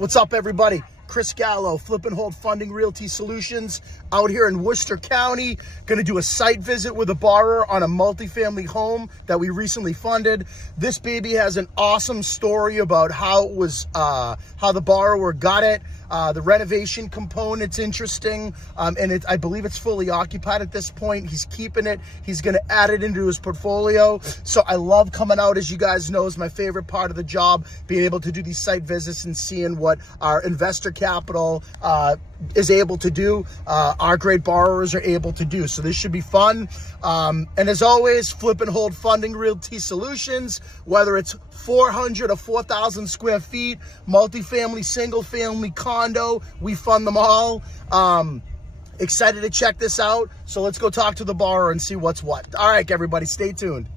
right, what's up, everybody? Chris Gallo, Flip and Hold Funding Realty Solutions, out here in Worcester County. Going to do a site visit with a borrower on a multifamily home that we recently funded. This baby has an awesome story about how it was, how the borrower got it. The renovation component's interesting, and I believe it's fully occupied at this point. He's keeping it. He's going to add it into his portfolio. So I love coming out, as you guys know, is my favorite part of the job, being able to do these site visits and seeing what our investor capital is able to do, our great borrowers are able to do. So this should be fun. And as always, Flip and Hold Funding Realty Solutions, whether it's 400 or 4,000 square feet, multifamily, single family, condo, we fund them all. Excited to check this out. So let's go talk to the borrower and see what's what. All right, everybody, stay tuned.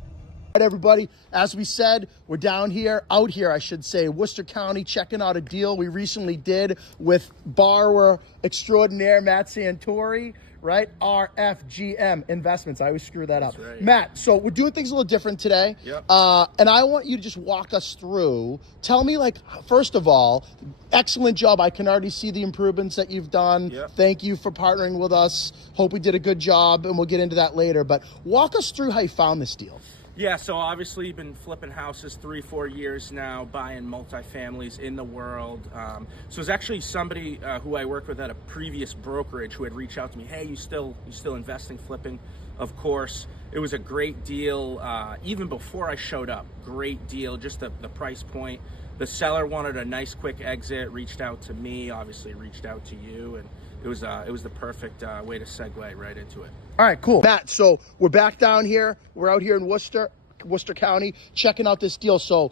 All right, everybody, as we said, we're out here, I should say, Worcester County, checking out a deal we recently did with borrower extraordinaire Matt Santori, right? RFGM Investments. I always screw that up. Right. Matt, so we're doing things a little different today. Yep. And I want you to just walk us through. Tell me, like, first of all, excellent job. I can already see the improvements that you've done. Yep. Thank you for partnering with us. Hope we did a good job, and we'll get into that later. But walk us through how you found this deal. Yeah, so obviously you've been flipping houses 3-4 years now, buying multifamilies in the world. So it's actually somebody who I worked with at a previous brokerage who had reached out to me. Hey, you still investing, flipping? Of course. It was a great deal, even before I showed up. Great deal, just the price point. The seller wanted a nice quick exit, reached out to me, obviously reached out to you, and it was the perfect way to segue right into it. All right, cool. Matt, so we're back down here. We're out here in Worcester County, checking out this deal. So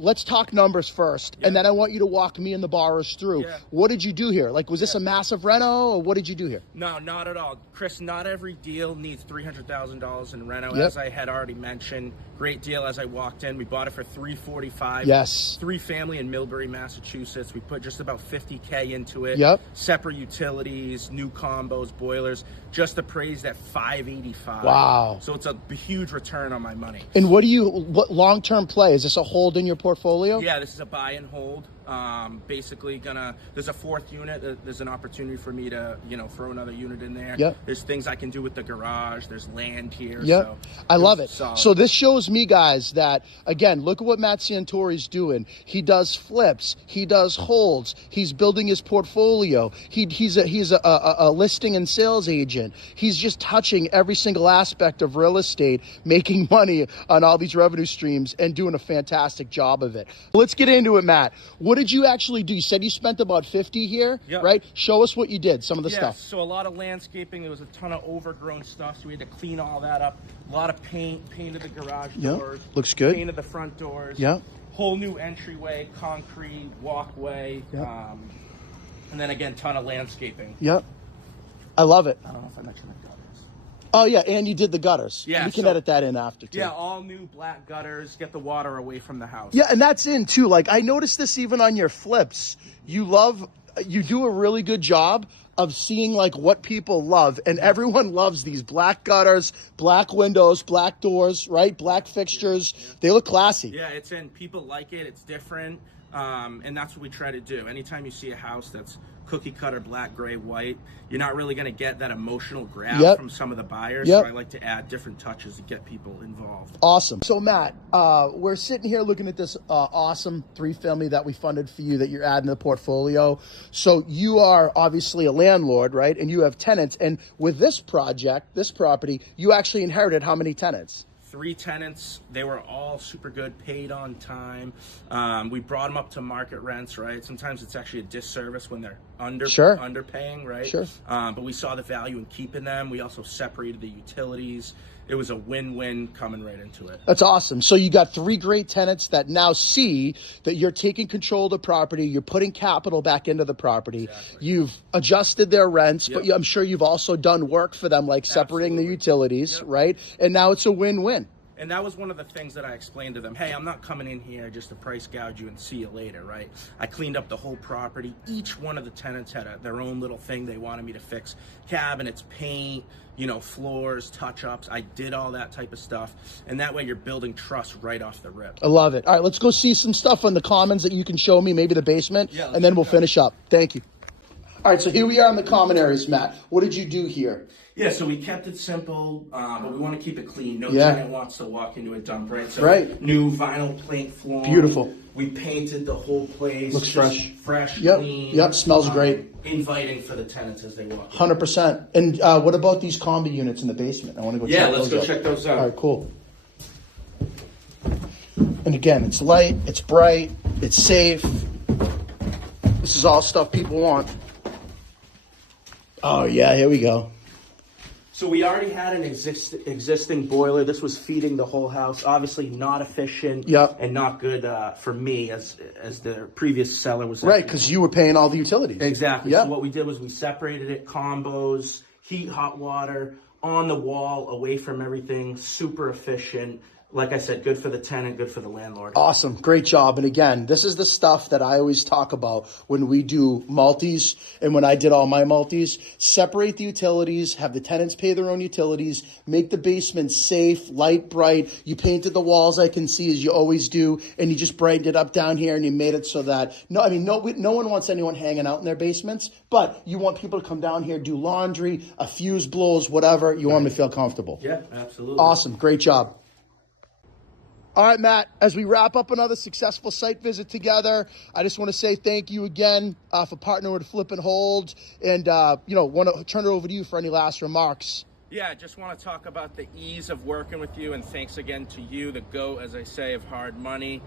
let's talk numbers first, and then I want you to walk me and the borrowers through. Yeah. What did you do here? Like, was this a massive reno, or what did you do here? No, not at all. Chris, not every deal needs $300,000 in reno. Yep. As I had already mentioned, great deal as I walked in. We bought it for $345. Yes. 3-family in Millbury, Massachusetts. We put just about $50K into it. Yep. Separate utilities, new combos, boilers, just appraised at $585. Wow. So it's a huge return on my money. And what long-term play? Is this a hold in your portfolio? Yeah, this is a buy and hold. Basically there's a fourth unit. There's an opportunity for me to, throw another unit in there. Yep. There's things I can do with the garage. There's land here. Yep. So I love it. Solid. So this shows me, guys, that, again, look at what Matt Santori's doing. He does flips. He does holds. He's building his portfolio. He's a listing and sales agent. He's just touching every single aspect of real estate, making money on all these revenue streams and doing a fantastic job of it. Let's get into it, Matt. What did you actually do? You said you spent about $50 here, yep. Right? Show us what you did, some of the stuff. So a lot of landscaping. There was a ton of overgrown stuff, so we had to clean all that up. A lot of painted the garage doors. Looks good. Painted the front doors. Yeah. Whole new entryway, concrete, walkway. Yep. And then again, ton of landscaping. Yep. I love it. I don't know if I mentioned the gutters. Oh, yeah, and you did the gutters. Yeah, we can edit that in after, too. Yeah, all new black gutters, get the water away from the house. Yeah, and that's in, too. Like, I noticed this even on your flips. You do a really good job of seeing, like, what people love, and everyone loves these black gutters, black windows, black doors, right? Black fixtures. Yeah. They look classy. Yeah, it's in. People like it. It's different, and that's what we try to do. Anytime you see a house that's cookie cutter, black, gray, white, you're not really going to get that emotional grab from some of the buyers. So I like to add different touches to get people involved. Awesome. So Matt, we're sitting here looking at this awesome 3-family that we funded for you that you're adding to the portfolio. So you are obviously a landlord, right? And you have tenants. And with this project, this property, you actually inherited how many tenants? 3 tenants. They were all super good, paid on time. We brought them up to market rents, right? Sometimes it's actually a disservice when they're underpaying, right? Sure. But we saw the value in keeping them. We also separated the utilities. It was a win-win coming right into it. That's awesome. So you got 3 great tenants that now see that you're taking control of the property. You're putting capital back into the property. Exactly. You've adjusted their rents, but I'm sure you've also done work for them, like separating the utilities, right? And now it's a win-win. And that was one of the things that I explained to them. Hey, I'm not coming in here just to price gouge you and see you later, right? I cleaned up the whole property. Each one of the tenants had their own little thing they wanted me to fix. Cabinets, paint, you know, floors, touch-ups. I did all that type of stuff. And that way you're building trust right off the rip. I love it. All right, let's go see some stuff on the commons that you can show me, maybe the basement, Yeah, and then we'll finish up. Thank you. All right, so here we are in the common areas, Matt. What did you do here? Yeah, so we kept it simple, but we want to keep it clean. No tenant wants to walk into a dump, right? So new vinyl plank flooring. Beautiful. We painted the whole place. Looks fresh. Fresh, Yep. clean. Yep, smells great. Inviting for the tenants as they walk in. 100%. And what about these combi units in the basement? I want to go check those out. Yeah, let's go check those out. All right, cool. And again, it's light, it's bright, it's safe. This is all stuff people want. Oh, yeah, here we go. So we already had an existing boiler. This was feeding the whole house. Obviously not efficient and not good for me as the previous seller was. Right, because you were paying all the utilities. Exactly. So what we did was we separated it, combos, heat, hot water, on the wall, away from everything, super efficient. Like I said, good for the tenant, good for the landlord. Awesome. Great job. And again, this is the stuff that I always talk about when we do multis and when I did all my multis. Separate the utilities, have the tenants pay their own utilities, make the basement safe, light, bright. You painted the walls, I can see, as you always do, and you just brightened it up down here and you made it so that, no one wants anyone hanging out in their basements, but you want people to come down here, do laundry, a fuse blows, whatever. You want them to feel comfortable. Yeah, absolutely. Awesome. Great job. All right, Matt, as we wrap up another successful site visit together, I just want to say thank you again for partnering with Flip and Hold, and, want to turn it over to you for any last remarks. Yeah, I just want to talk about the ease of working with you, and thanks again to you, the GOAT, as I say, of hard money.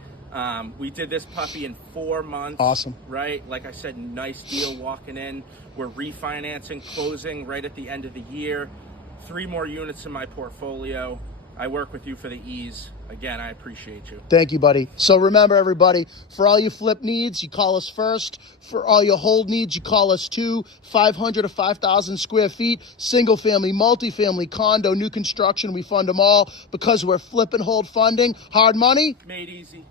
We did this puppy in 4 months. Awesome. Right? Like I said, nice deal walking in. We're refinancing, closing right at the end of the year. 3 more units in my portfolio. I work with you for the ease. Again, I appreciate you. Thank you, buddy. So remember, everybody, for all your flip needs, you call us first. For all your hold needs, you call us too. 500 to 5,000 square feet, single family, multifamily, condo, new construction, we fund them all because we're flip and hold funding. Hard money. Made easy.